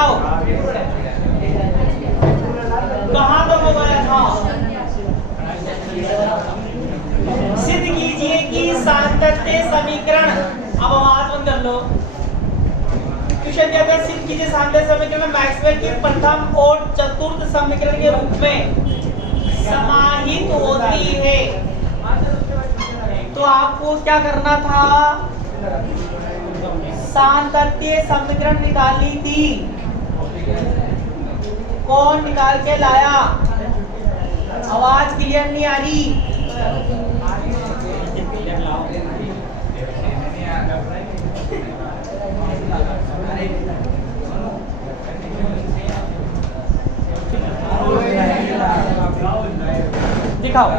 बताओ कहाँ तक हो गया था? सिद्ध कीजिए कि सातत्य समीकरण, अब आवाज बंद कर लो। क्वेश्चन क्या है? सिद्ध कीजिए सातत्य समीकरण मैक्सवेल की प्रथम और चतुर्थ समीकरण के रूप में समाहित होती है। तो आपको क्या करना था? सातत्य समीकरण निकालनी थी। कौन निकाल के लाया? आवाज क्लियर नहीं आ रही। दिखाओ।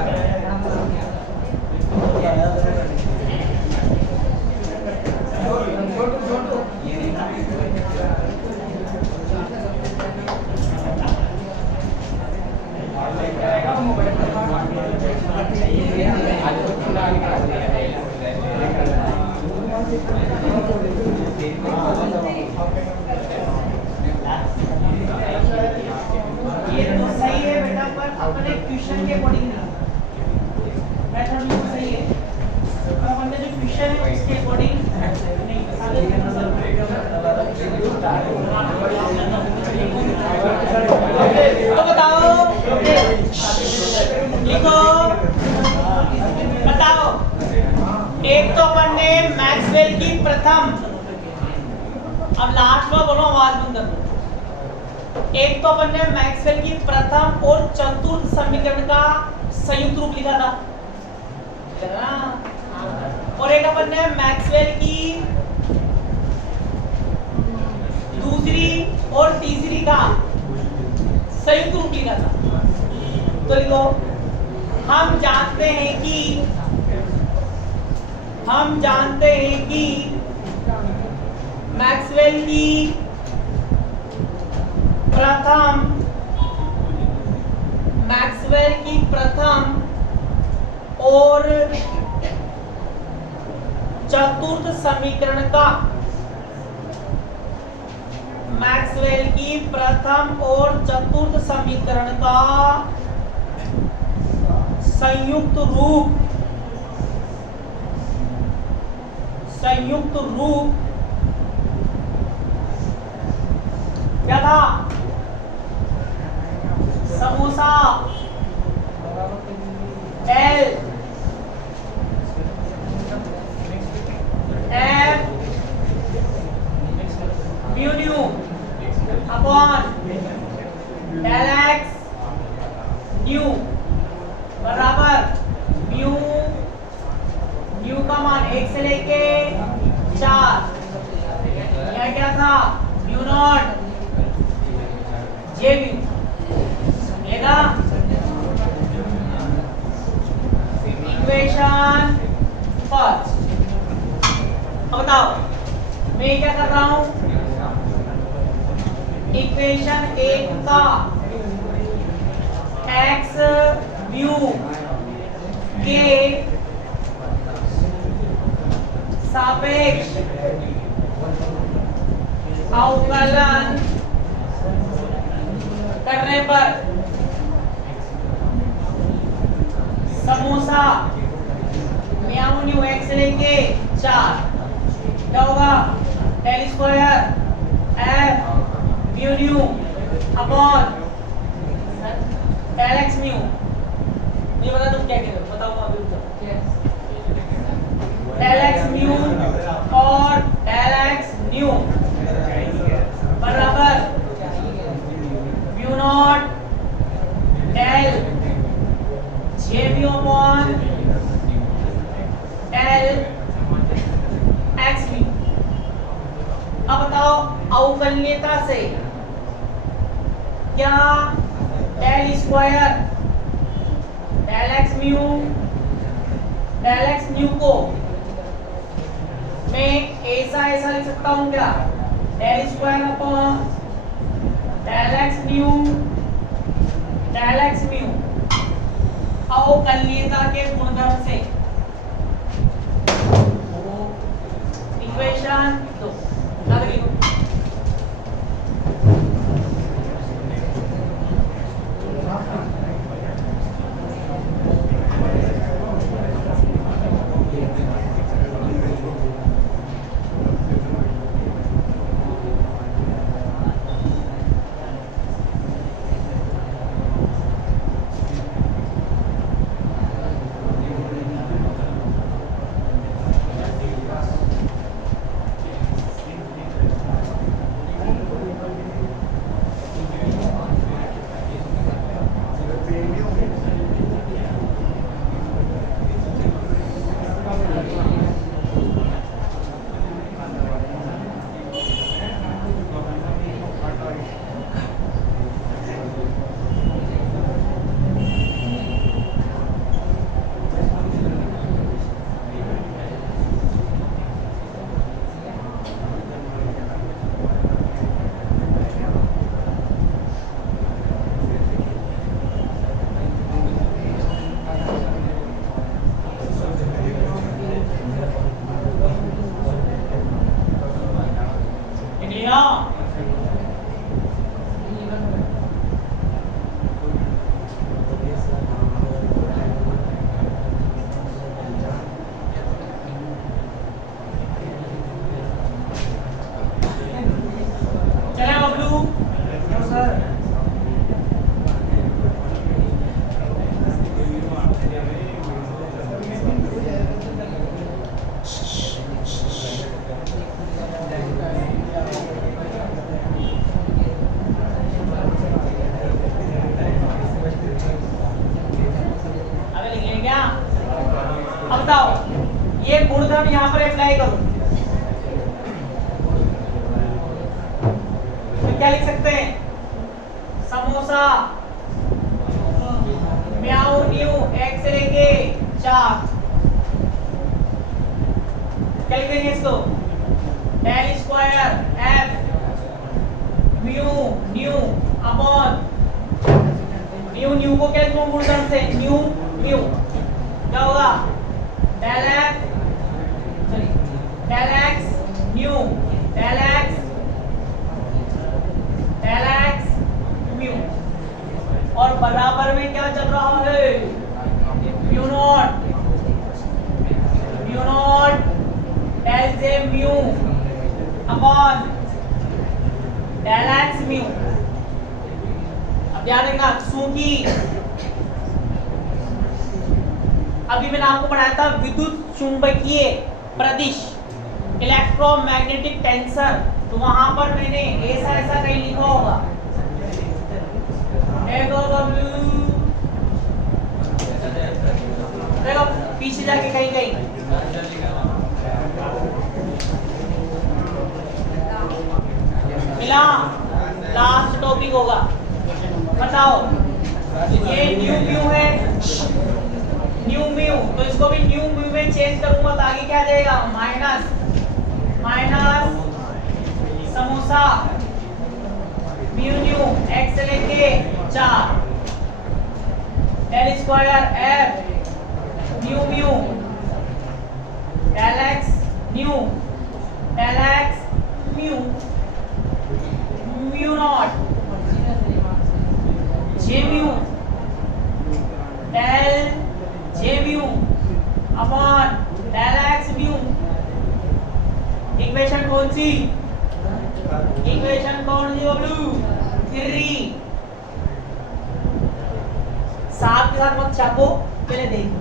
ये तो सही है बेटा, पर अपने क्वेश्चन के अकॉर्डिंग नहीं। मेथड बिल्कुल सही है, पर हमने जो क्वेश्चन है उसके अकॉर्डिंग नहीं। तो बताओ, लिखो, बताओ। एक तो अपन ने मैक्सवेल की प्रथम, अब लास्ट में बोलो, आवाज बंद कर दो। एक तो अपन ने मैक्सवेल की प्रथम और चतुर्थ समीकरण का संयुक्त रूप लिखा था, और एक अपन ने मैक्सवेल की दूसरी और तीसरी का संयुक्त रूप लिखा था। तो लिखो, हम जानते हैं कि मैक्सवेल की प्रथम और चतुर्थ समीकरण का, मैक्सवेल की प्रथम और चतुर्थ समीकरण का संयुक्त रूप क्या था? Samosa L F mu nu upon del x nu बराबर म्यू का मान 1 से लेके 4। यह क्या था? म्यू नॉट जे म्यू लेगा। Equation first. अब बताओ मैं क्या कर रहा हूं? इक्वेशन 1 का x म्यू के सापेक्ष अवकलन करने पर समोसा म्याऊ न्यू x से लेके 4 क्या होगा? Del square f mu nu upon del x mu. ये बता तुम क्या कह रहे हो? बताओ अभी डेल x म्यू और डेल x न्यू बराबर mu not del J mu upon del x mu. अब बताओ अवकलनीयता से क्या del square del x mu को मैं ऐसा लिख सकता हूं क्या? Del square upon del x mu अवकलनीयता के गुणधर्म से। इक्वेशन 2 लिखो। यहाँ पर अप्लाई करूं तो क्या लिख सकते हैं? समोसा म्याऊ न्यू एक्स लेके 4 क्या लिखेंगे इसको? Del square f mu nu upon nu को क्या लिखूं गुणधर्म से? न्यू म्यू क्या होगा? Del x nu del x mu और बराबर में क्या चल रहा है? Mu not del J mu upon del x mu. अब ध्यान रखना क्योंकि अभी मैंने आपको पढ़ाया था विद्युत चुंबकीय प्रदिश इलेक्ट्रोमैग्नेटिक टेंसर, तो वहां पर मैंने ऐसा कहीं लिखा होगा देखो पीछे जाके कहीं मिला लास्ट टॉपिक होगा। बताओ ये न्यू म्यू है, न्यू म्यू, तो इसको भी न्यू म्यू में चेंज करूंगा तो आगे क्या जाएगा? माइनस समोसा म्यू न्यू एक्स लेके 4 del square f mu mu del x nu del x mu mu not J mu del J mu upon del x mu. Equation कौन सी बबलू? 3। साथ के साथ मत छापो, पहले देखो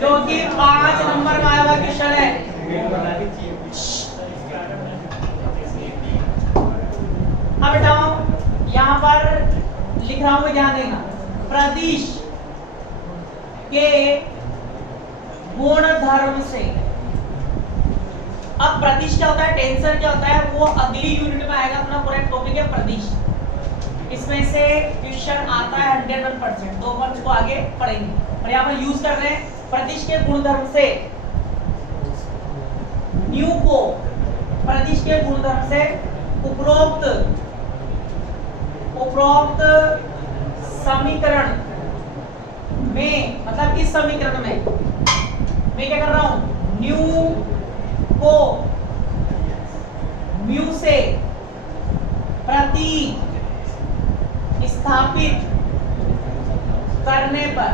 जो कि 5 नंबर का आया हुआ क्वेश्चन है। अब बताओ यहाँ पर लिख रहा हूं, ध्यान देना। प्रदिश के गुणधर्म से, अब प्रदिश क्या होता है, टेंसर क्या होता है, वो अगली यूनिट में आएगा। अपना पूरा टॉपिक है प्रदिश, इसमें से क्वेश्चन आता है 101%, तो अपन इसको आगे पढ़ेंगे। और यहाँ पर यूज कर रहे हैं प्रदिश के गुणधर्म से न्यू को, प्रदिश के गुणधर्म से उपरोक्त समीकरण में, मतलब इस समीकरण में मैं क्या कर रहा हूं? न्यू को म्यू से प्रति स्थापित करने पर,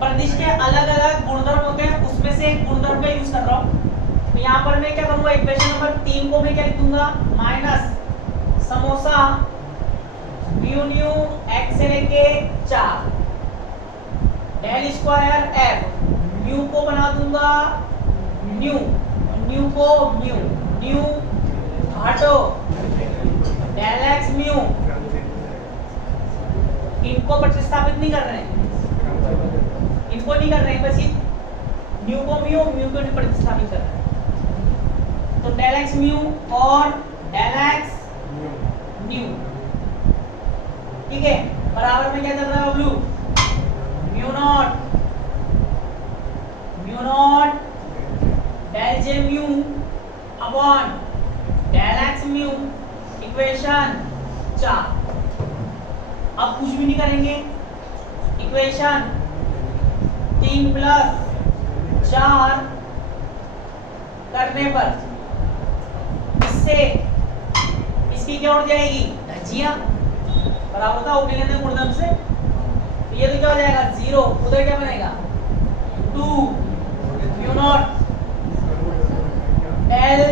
प्रदिश के अलग अलग गुणधर्म होते हैं, उसमें से एक गुणधर्म का यूज कर रहा हूं। तो यहाँ पर मैं क्या करूंगा? इक्वेशन नंबर 3 को मैं क्या लिख दूंगा? माइनस समोसा म्यू न्यू एक्स लेके 4 डेल स्क्वायर एफ म्यू को बना दूंगा न्यू को म्यू हटो डेल एक्स म्यू। इनको प्रतिस्थापित नहीं कर रहे हैं, बस ये न्यू को नहीं प्रतिस्थापित कर रहे हैं। तो डेल एक्स म्यू और डेल एक्स न्यू, ठीक है। बराबर में क्या चल रहा है Bablu? Mu not del J mu upon del x mu. Equation 4। अब कुछ भी नहीं करेंगे, इक्वेशन 3 + 4 करने पर इससे इसकी क्या उड़ जाएगी? धज्जियां बराबर था उपनिगम गुणधर्म से, तो ये तो क्या हो जाएगा? 0। उधर क्या बनेगा? 2 mu not del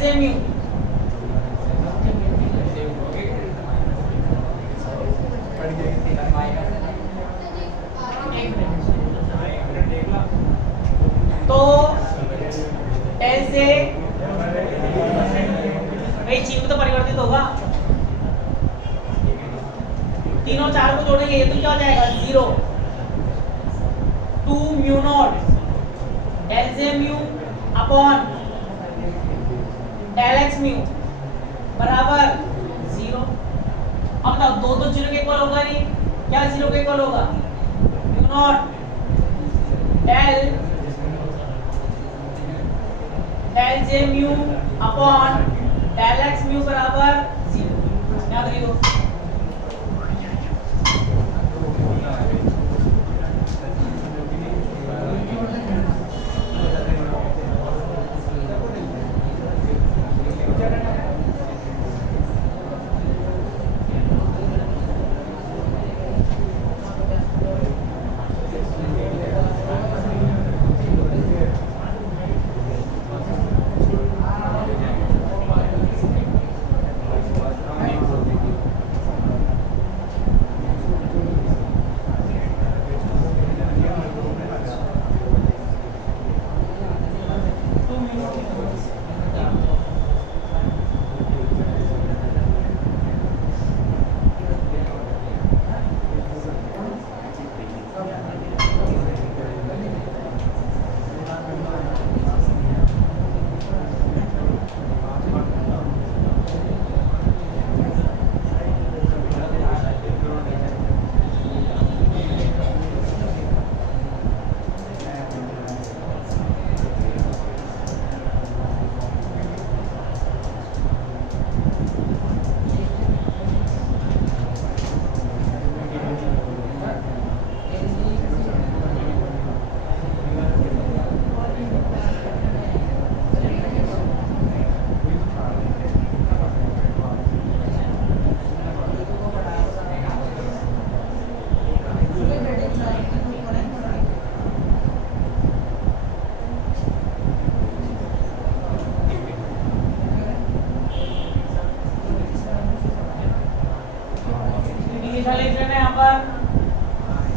J mu. तो डेल से जोड़ेंगे ये तो क्या हो जाएगा 0 2 mu not del J mu upon del x mu बराबर 0। अब बताओ दो तो 0 के इक्वल होगा नहीं, क्या 0 के इक्वल होगा mu not del J mu upon del x mu बराबर 0। याद रखियो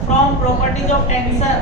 from properties of tensor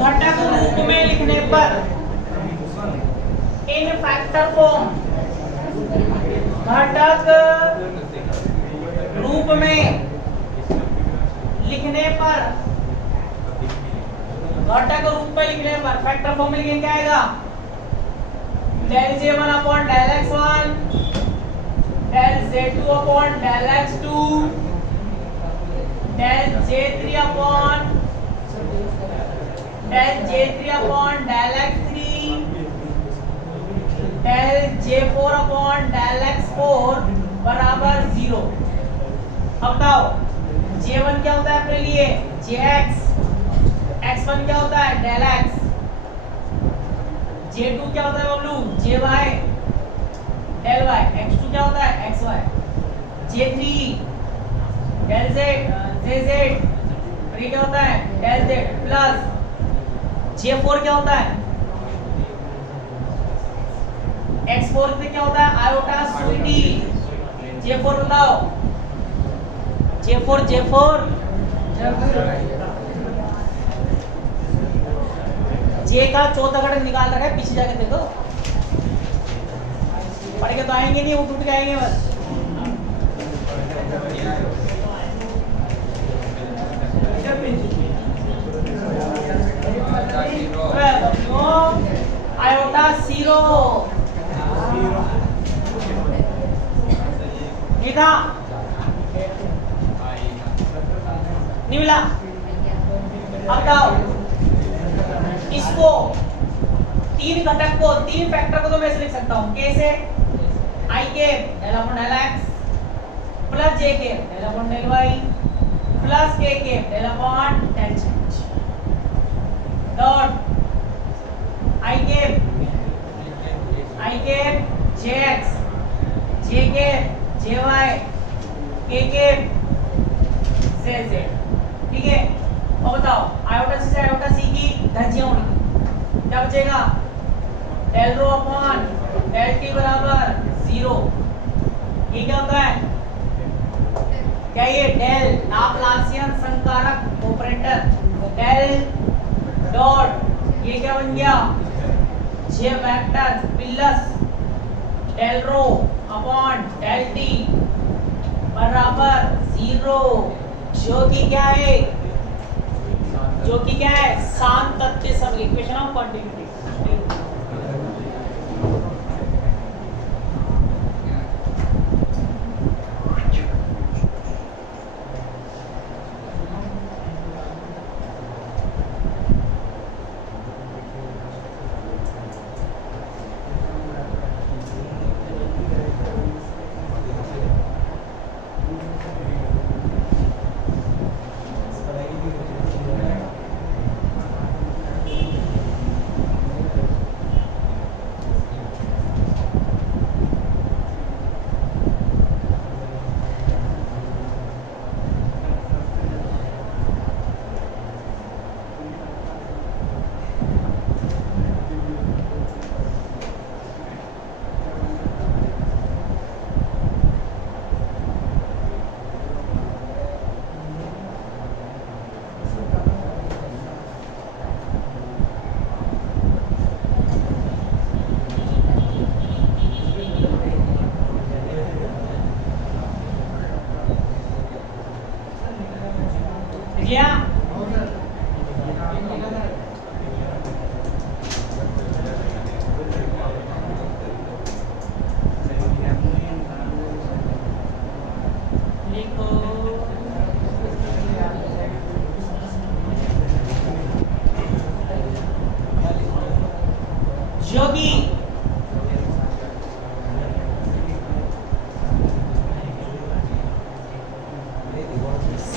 घटक रूप में लिखने पर इन फैक्टर फॉर्म घटक रूप में लिखने पर फैक्टर फॉर्म में लिखेंगे क्या आएगा del J1 upon del X1 del Z2 upon del X2 del J3 upon del X3 del J4 upon del X4 बराबर 0। अब बताओ J1 क्या होता है अपने लिए Jx, X1 क्या होता है डेल X, J2 क्या होता है Bablu Jy, del y, x2 क्या होता है xy, j3 del z jz, और क्या होता है डेल z प्लस j4 क्या होता है x4 पे क्या होता है आयोटा स्वीटी, j4 बताओ, j4 j का चौथा घटक निकाल रखा है, पीछे जाके देखो, पढ़ के तो आएंगे नहीं, वो टूट के आएंगे बस। आयोटा जीरो लिखा नहीं मिला। अब बताओ इसको तीन घटक को, तीन फैक्टर को तो मैं ऐसे लिख सकता हूं, कैसे आई के del upon del x plus j के del upon del y plus k del upon del z dot i के जे एक्स जे के जे वाई के जे जेड, ठीक है। और बताओ आयोटा सी से आयोटा सी की धज्जियां उड़ेगी, क्या बचेगा del rho upon del t बराबर 0। ये क्या होता है, क्या ये डेल लाप्लासियन संकारक ऑपरेटर, डेल डॉट ये क्या बन गया J vector plus del rho upon del t बराबर 0, जो कि क्या है, जो कि क्या है सातत्य समीकरण, इक्वेशन ऑफ कंटिन्यूटी।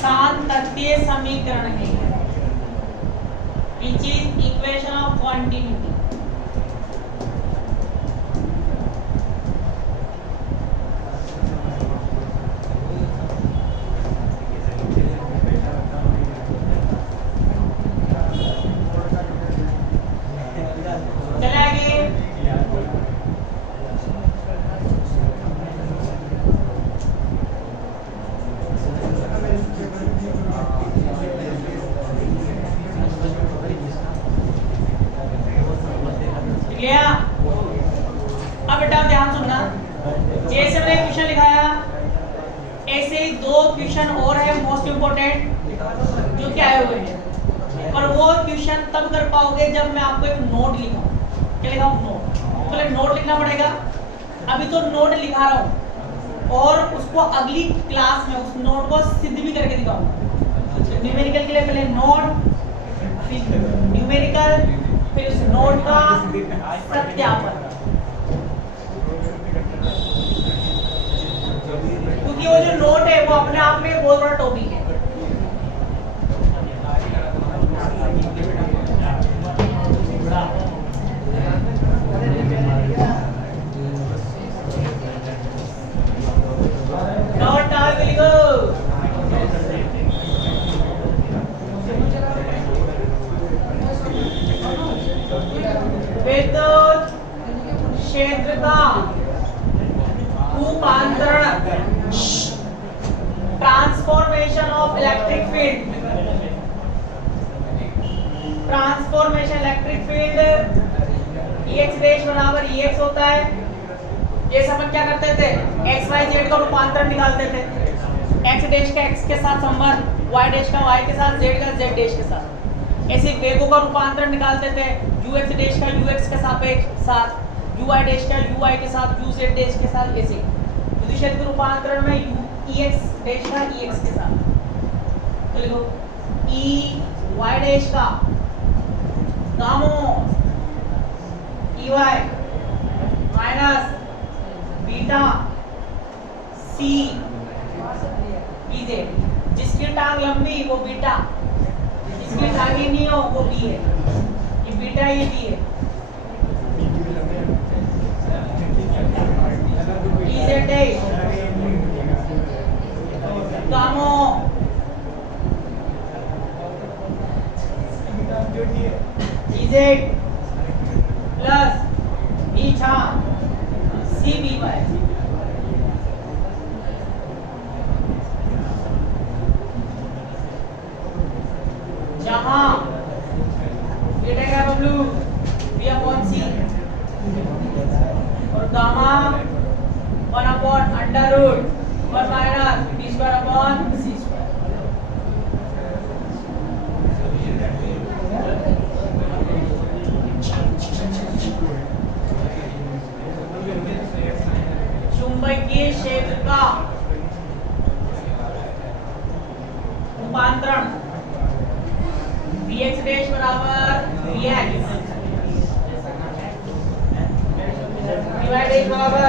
सांतत्य समीकरण है, which is equation of continuity। अब बेटा ध्यान सुनना, जैसे मैंने क्वेश्चन लिखाया ऐसे ही दो क्वेश्चन और है मोस्ट इंपोर्टेंट जो कि आए हुए हैं, और वो क्वेश्चन तब कर पाओगे जब मैं आपको एक नोट लिखाऊं। क्या लिखाऊं? नोट। पहले नोट लिखना पड़ेगा, अभी तो नोट लिखा रहा हूं और उसको अगली क्लास में उस नोट को सिद्ध भी करके दिखाऊंगा। न्यूमेरिकल के लिए पहले नोट, फिर न्यूमेरिकल, फिर उस नोट का सत्यापन, क्योंकि वो जो नोट है वो अपने आप में एक बहुत बड़ा टॉपिक है। Transformation of electric field, transformation electric field Ex dash बराबर Ex होता है। ये अपन क्या करते थे, x y z का रूपांतरण निकालते थे, x डैश का x के साथ संबंध, y डैश का y के साथ, z का z डैश के साथ। ऐसे वेगों का रूपांतरण निकालते थे, ux डैश का ux के साथ, uy डैश का uy के साथ, uz डैश के साथ। ऐसे विद्युत क्षेत्र के रूपांतरण में ex डैश का ex के साथ। तो लिखो y डैश का गामो ey माइनस बीटा सी बीजे, जिसकी टांग लंबी वो बीटा, जिसकी टांगे नहीं हो वो बी है। ये बीटा ये बी है। B z gamma B z plus beta c B y. जहां बीटा का वैल्यू बी अपॉन सी और gamma 1 upon under root 1 minus B square upon c square. चुंबकीय क्षेत्र का रूपांतरण Vx डैश बराबर Vx, Vy डैश बराबर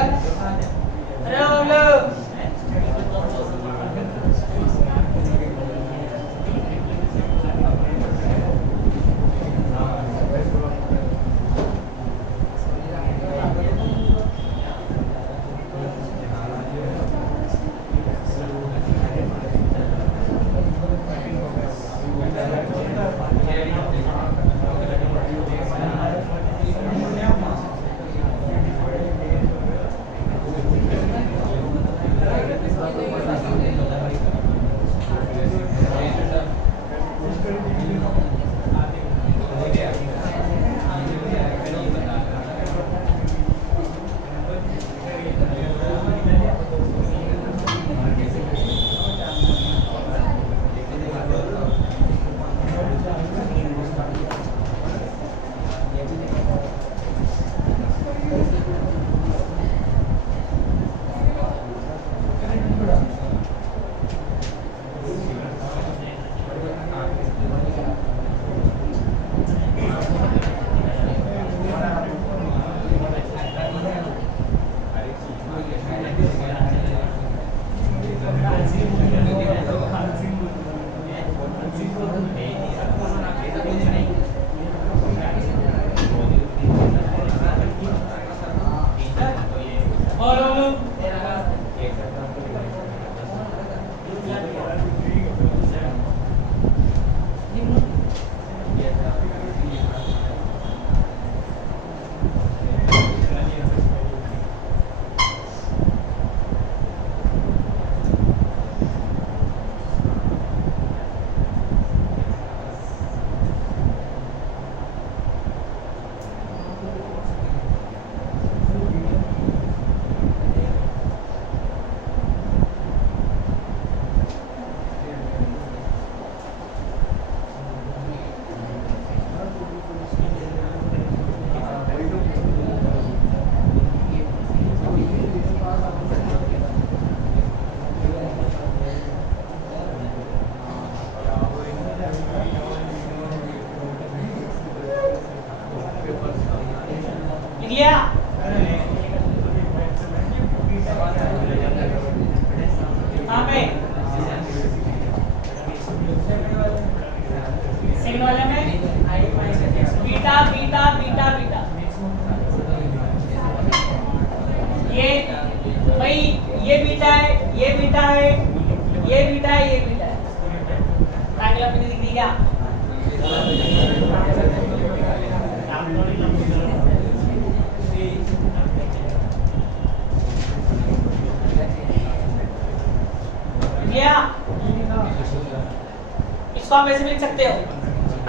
सेकंड वाले में बीटा बीटा बीटा बीटा, ये भाई ये बीटा है, ये बीटा है, ये बीटा है, ये बीटा है। अगला पे दिख दिया इसको आप ऐसे भी लिख सकते हो,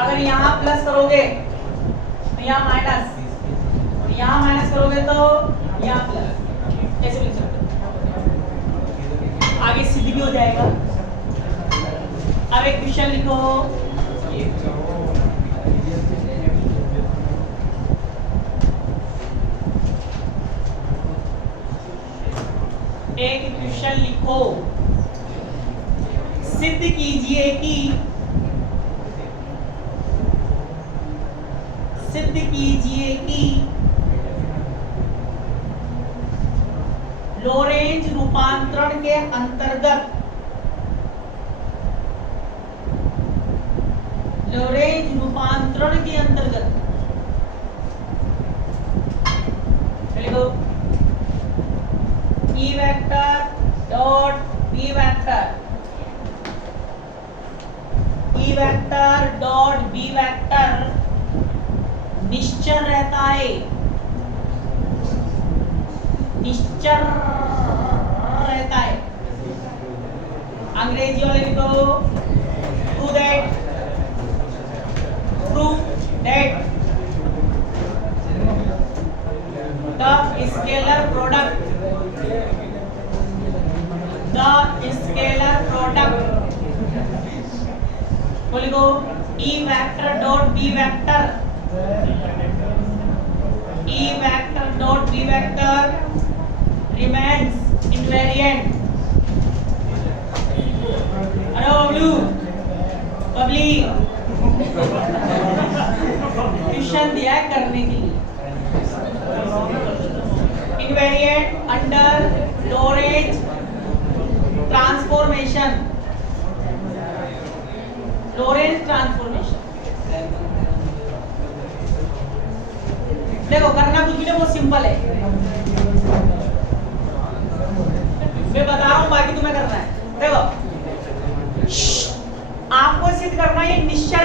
अगर यहाँ प्लस करोगे तो यहाँ माइनस, और यहाँ माइनस करोगे तो यहाँ प्लस, ऐसे भी लिख सकते हो। आगे सिद्ध भी हो जाएगा। अब एक क्वेश्चन लिखो, एक क्वेश्चन लिखो, सिद्ध कीजिए कि लोरेंज रूपांतरण के अंतर्गत लिखो E vector dot B vector, E vector dot B vector निश्चर रहता है, अंग्रेजी वाले लिखो prove that the scalar product को लिखो E vector dot B vector, E vector dot B vector remains invariant। अरे बबलू बबली ट्यूशन दिया है करने के लिए। invariant under Lorentz ट्रांसफॉर्मेशन, देखो करना कुछ भी नहीं, बहुत सिंपल है, मैं बता रहा हूं, बाकी तुम्हें करना है। देखो आपको सिद्ध करना है निश्चर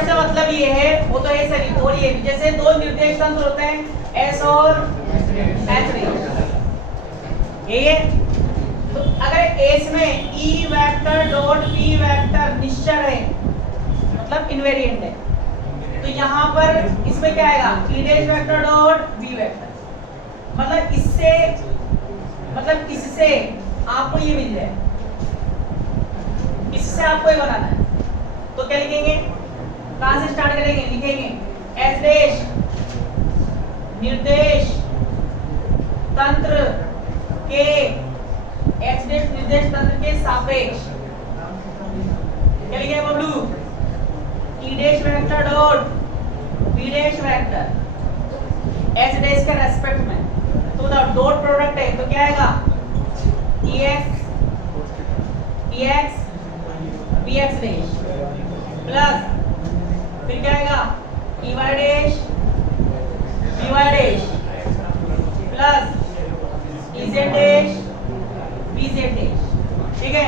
से मतलब ये है, वो तो है सही, और ये जैसे दो निर्देश तंत्र होते हैं S और S ये तो अगर S में E vector dot B vector निश्चर है मतलब इनवेरिएंट है, तो यहाँ पर इसमें क्या आएगा E dash vector dot B vector, मतलब इससे आपको ये मिल जाए, इससे आपको ये बनाना है, तो क्या लिखेंगे, कहां से स्टार्ट करेंगे, लिखेंगे S डैश निर्देश तंत्र के S डैश निर्देश तंत्र के सापेक्ष, क्या लिखेंगे Bablu, E dash vector dot B dash vector S dash के रेस्पेक्ट में, तो द डॉट प्रोडक्ट है तो क्या आएगा EX BX डैश प्लस फिर क्या आएगा EY dash BY dash plus EZ dash BZ dash, ठीक है।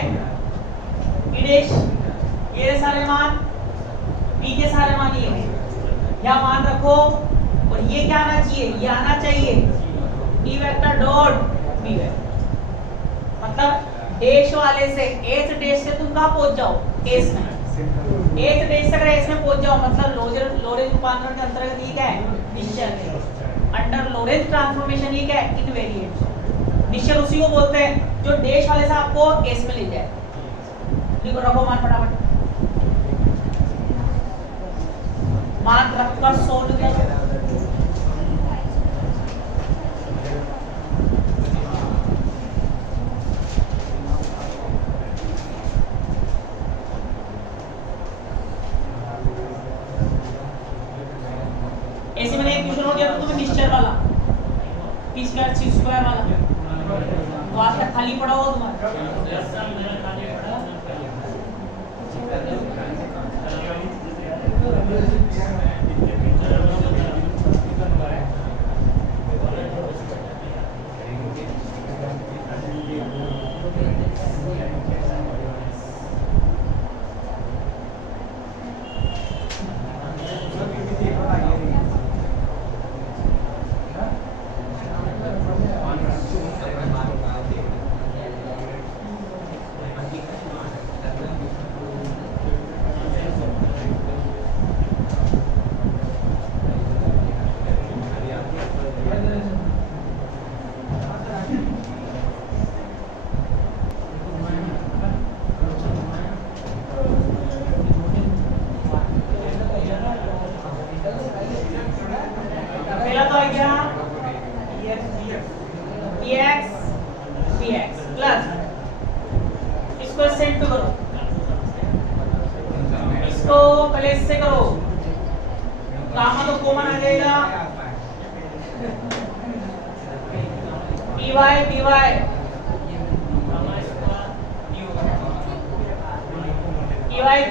E डैश ये सारे मान, B के सारे मान ये हैं, यहाँ मान रखो, और ये क्या आना चाहिए, ये आना चाहिए E vector dot B vector, मतलब डैश वाले से S डैश से तुम कहाँ पहुंच जाओ, S में, S डैश से अगर S में पहुंच जाओ मतलब लोरेंज रूपांतरण के अंतर्गत ये क्या है, निश्चर है। अंडर लोरेंज ट्रांसफॉर्मेशन ये क्या है, इनवेरिएंट। निश्चर उसी को बोलते हैं जो डैश वाले से आपको S में ले जाए। लिखो, रखो मान फटाफट, मान रखकर सोल्व करो। ऐसे मैंने एक क्वेश्चन हो गया तो तुम्हें निश्चर वाला P स्क्वायर C स्क्वायर वाला, तो आज तक खाली पड़ा होगा तुम्हारा, कॉमन आ जाएगा पी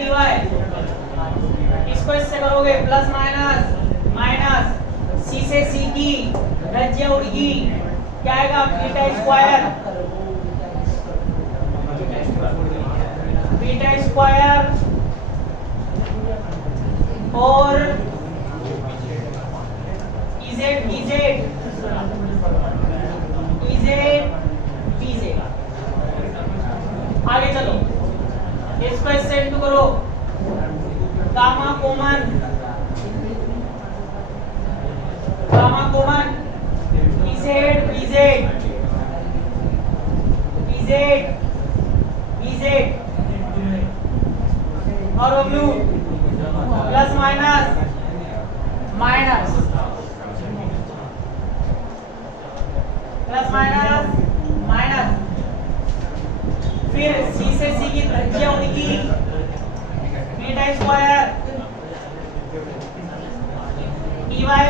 वाई इसको इससे करोगे प्लस माइनस सी से सी की रज्ज्या उड़गी क्या आएगा बीटा स्क्वायर और इजेड आगे चलो इसको इससे इंटू करो गामा कॉमन इजेड और ब्लू प्लस माइनस फिर सी से सी की त्रिज्या उनकी बीटा स्क्वायर बीवाई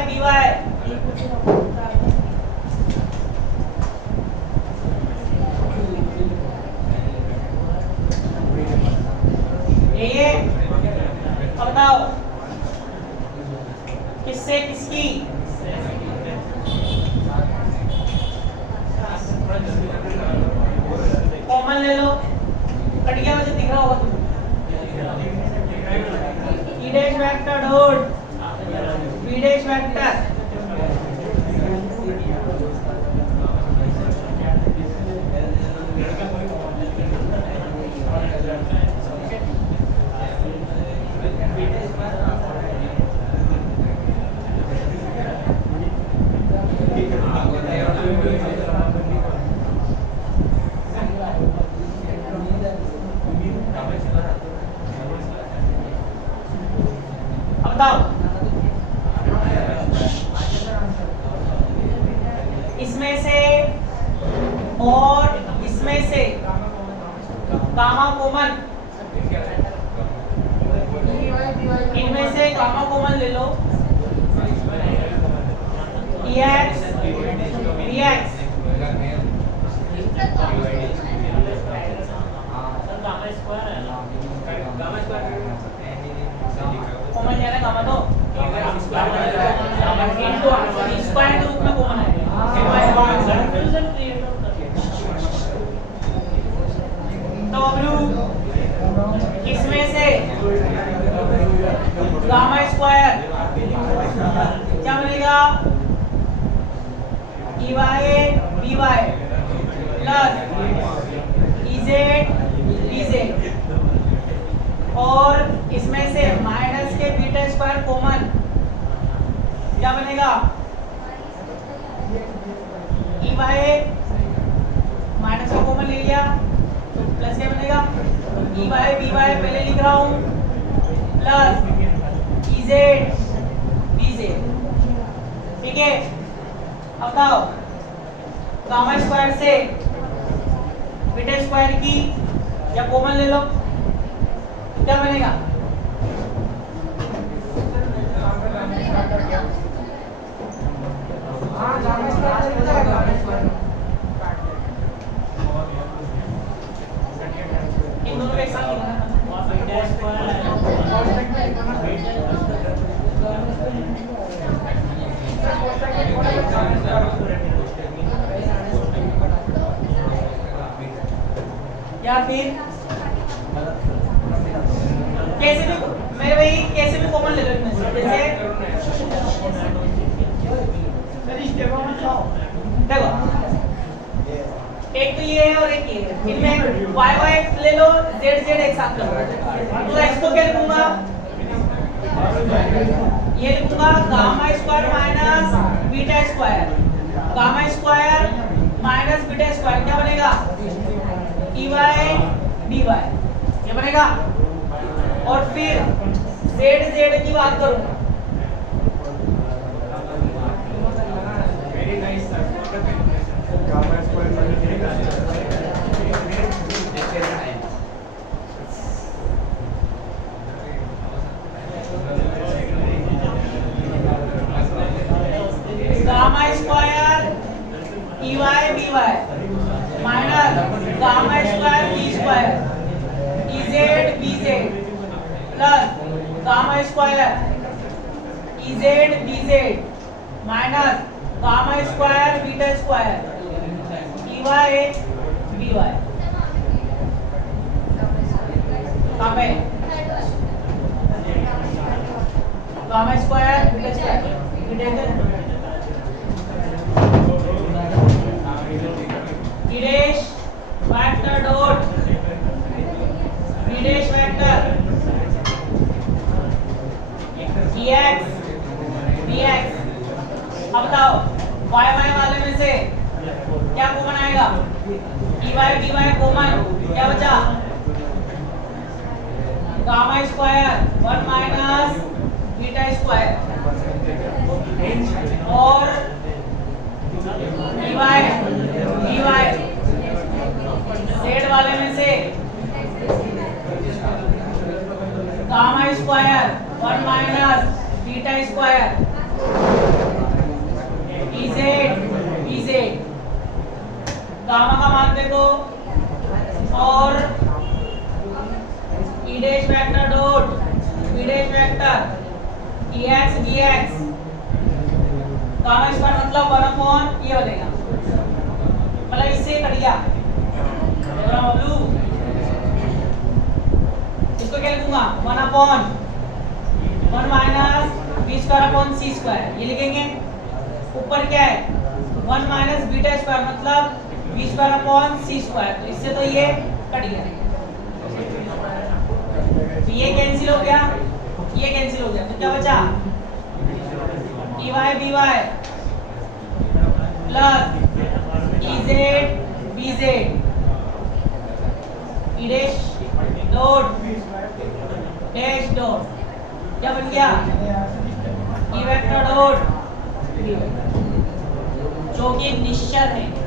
ये अब बताओ किससे किसकी कॉमन ले लो कट गया मुझे दिख रहा होगा तुम्हें E dash vector dot B dash vector बताओ इसमें से और इसमें से गामा कॉमन इनमें से गामा कॉमन ले लो EX BX कॉमन क्या है गामा तो इनटू स्क्वायर के रूप में कॉमन है तो ब्लू इसमें से गामा स्क्वायर क्या बनेगा EY BY प्लस EZ और इसमें से माइनस के बीटा स्क्वायर कॉमन क्या बनेगा EY माइनस का कॉमन ले लिया तो प्लस क्या बनेगा EY BY पहले लिख रहा हूं प्लस EZ BZ ठीक है अब बताओ गामा स्क्वायर से बीटा स्क्वायर की या कॉमन ले लो क्या बनेगा इन दोनों का एक साथ लिखना या फिर कैसे भी मेरे भाई कैसे भी कॉमन ले लो इनमें से जैसे देखो एक तो ये है और एक ये है इनमें y y ले लो z z एक साथ लो तो x को क्या लिखूंगा ये लिखूंगा gamma square minus beta square gamma square minus beta square क्या बनेगा EY BY ये बनेगा और फिर z की बात करूंगा very nice sir gamma square by minus gamma square b square ez bz plus gamma square ez bz minus gamma square beta square py by कहाँ पे gamma square beta square Girish vector dot Girish vector dx dx अब बताओ y y वाले में से क्या common आएगा dy dy common क्या बचा gamma square 1 minus beta square और dy z वाले में से gamma square 1 minus beta square ez gamma का मान देखो और e dash vector dot b dash vector dx dx gamma square मतलब 1 ये बनेगा मतलब इससे कट गया बबलू इसको क्या लिखूंगा 1 minus b square upon c square ये लिखेंगे ऊपर क्या है 1 माइनस बीटा स्क्वायर मतलब b square upon c square तो इससे तो ये कट गया तो ये कैंसिल हो गया ये कैंसिल हो गया तो क्या बचा dy by plus ez bz e dash dot dash dot क्या बन गया e वेक्टर डॉट जो कि निश्चर है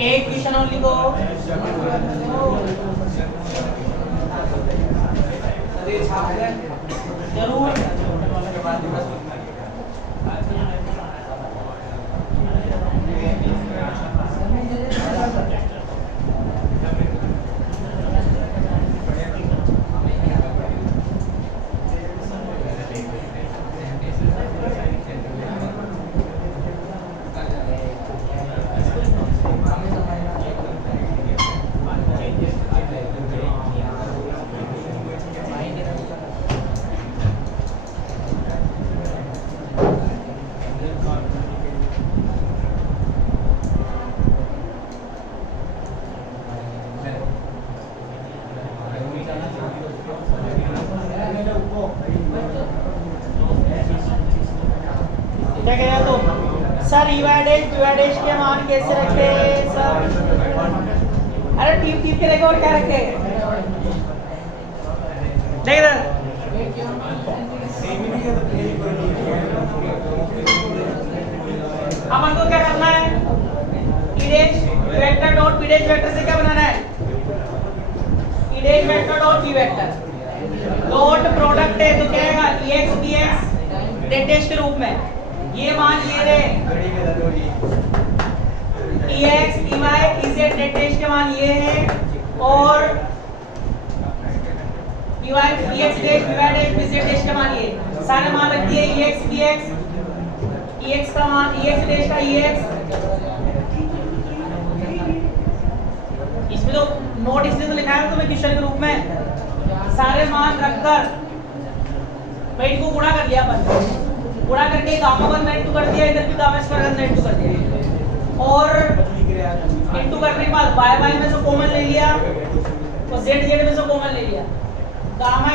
एक क्वेश्चन और लिखो जरूर सर यूआईडेश के मान कैसे रखे सर? अरे टीप के रखे और क्या रखे? देख इधर अपन को क्या करना है? E dash vector dot P dash vector से क्या बनाना है? E dash vector dot P vector dot product है तो क्या आएगा? ex dx डेट डैश के रूप में ये मान ये रहे ex ey ez डेट डैश के मान ये है और ex dash ey dash bz dash के मान ये सारे मान रख दिए ex dx ex का मान ex डैश का ex इसमें तो नोट इसलिए तो लिखा है तो मैं क्वेश्चन के रूप में सारे मान रखकर भाई इनको गुणा कर लिया अपन गुणा करके गामा 1 में इनटू कर दिया इधर भी गामा स्क्वायर का इनटू कर दिया और इनटू करने के बाद y में से कॉमन ले लिया और z में से कॉमन ले लिया gamma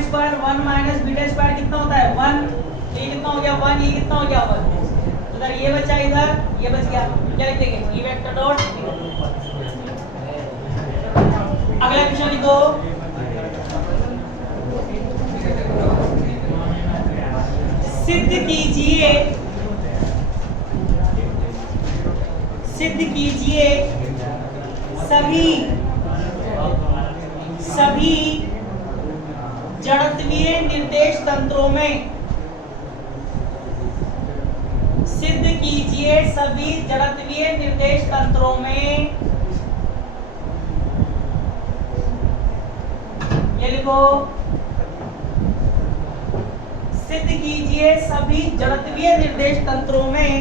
square 1 minus beta square कितना होता है 1 ये कितना हो गया 1 ये कितना हो गया 1 इधर ये बचा इधर ये बच गया क्या लिख देंगे e वेक्टर डॉट अगला क्वेश्चन लिखो सिद्ध कीजिए सभी जड़त्वीय निर्देश तंत्रों में सिद्ध कीजिए सभी जड़त्वीय निर्देश तंत्रों में ये लिखो सिद्ध कीजिए सभी जड़त्वीय निर्देश तंत्रों में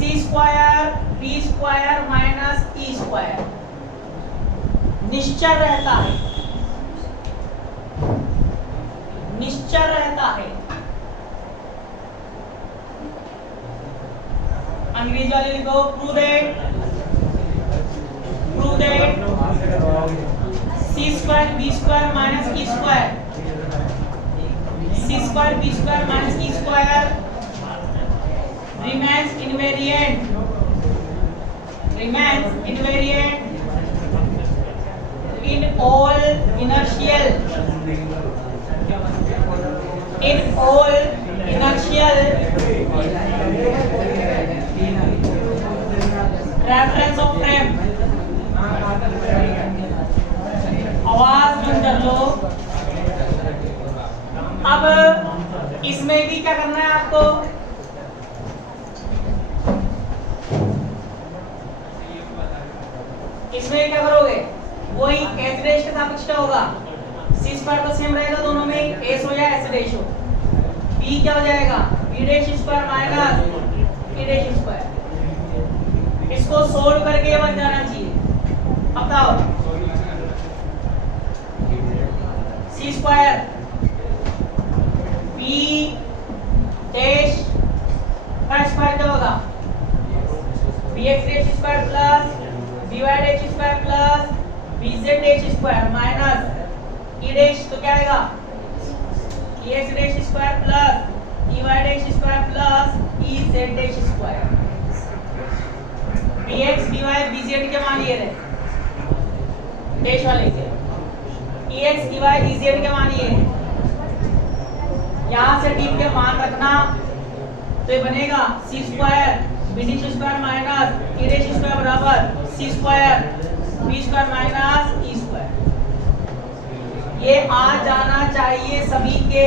c square b square minus e square निश्चर रहता है अंग्रेजी वाले लिखो prove that c square b square minus e square c square b square minus e square remains invariant in all inertial reference of frame आवाज बंद कर लो। अब इसमें भी क्या करना है आपको? इसमें क्या करोगे? वही एच डैश के सापेक्ष क्या होगा? सी स्क्वायर तो सेम रहेगा दोनों में, एस हो या एस डैश हो। बी क्या हो जाएगा? B dash square minus A dash square. इसको सोल्व करके ये बन जाना चाहिए। अब बताओ सी स्क्वायर बी डैश का स्क्वायर क्या होगा? B X dash square plus dy dash square plus bz dash square minus e dash तो क्या आएगा? ex dash square plus ey dash square plus ez dash square. bx dy bz के मान ये रहे डैश वाले के, ex ey ez के मान ये है। यहाँ से टीप के मान रखना तो ये बनेगा c square b dash square minus e dash square बराबर c square b square minus e square. ये आ जाना चाहिए सभी के।